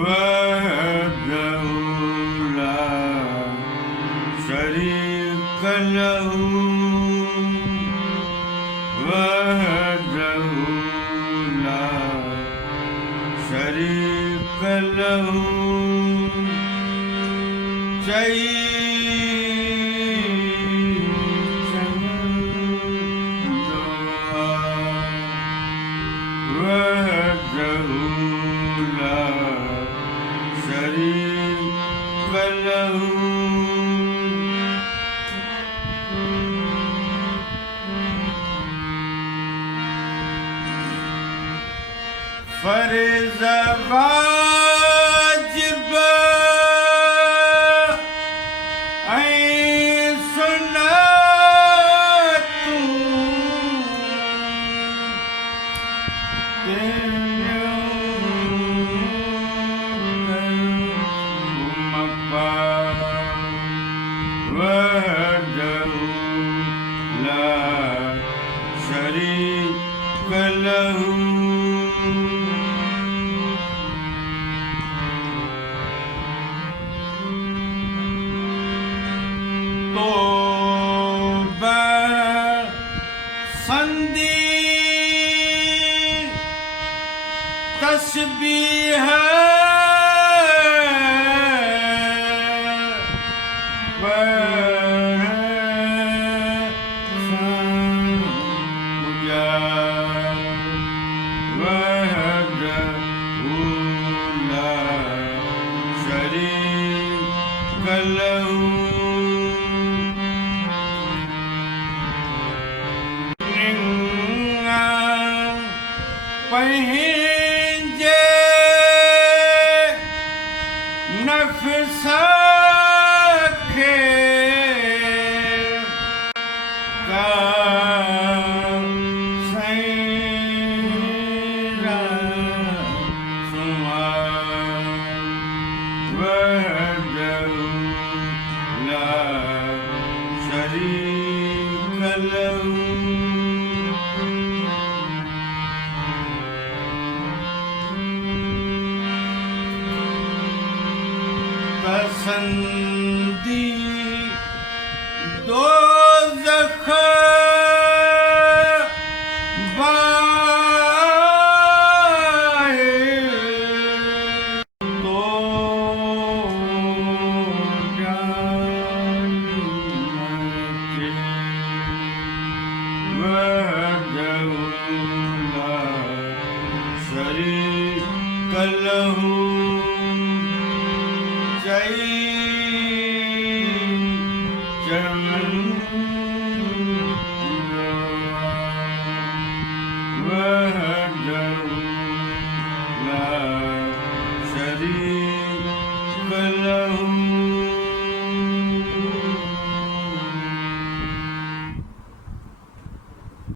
वहदहु ला शरीक लहु वहदहु ला शरीक लहु वहदहु ला शरीक लहु फर्ज़ वाजिब ऐं सुन्नतूं वहदहु ला शरीक लहु तौबा संदी तस्बीह वहदहु ला शरीक लहु पंहिंजे नफ़्स खे वहदहु ला शरीक लहु पसंदी दोज़ख बाहे तो जानिए वहदहु ला शरीक लहु वहदहु